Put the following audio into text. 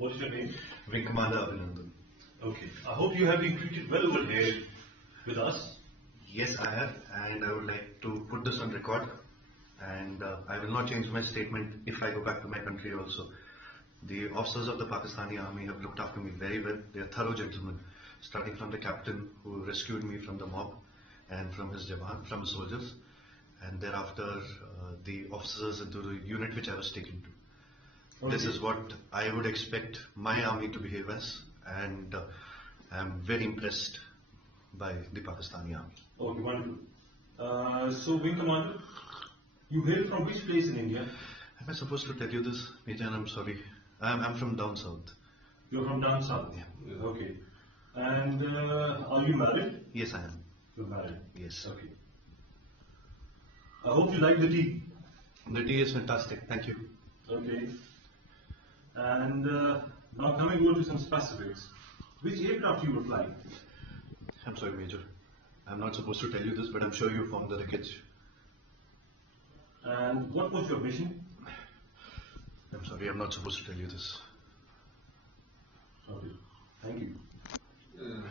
What is your name? Wing Commander Abhinandan. Okay. I hope you have been treated well over here with us. Yes, I have, and I would like to put this on record. And I will not change my statement if I go back to my country also. The officers of the Pakistani army have looked after me very well. They are thorough gentlemen, starting from the captain who rescued me from the mob and from his jawan, from his soldiers, and thereafter the officers into the unit which I was taken to. Okay. This is what I would expect my army to behave as, and I am very impressed by the Pakistani army. Okay, wonderful. So, Wing Commander, you hail from which place in India? Am I supposed to tell you this, Major? I'm sorry. I'm from down south. You're from down south? Yeah. Okay. And are you married? Yes, I am. You're married? Yes. Okay. I hope you like the tea. The tea is fantastic. Thank you. Okay. And now coming over to some specifics. Which aircraft you were flying? I'm sorry, Major. I'm not supposed to tell you this, but I'm sure you formed the wreckage. And what was your mission? I'm sorry, I'm not supposed to tell you this. Okay. Thank you.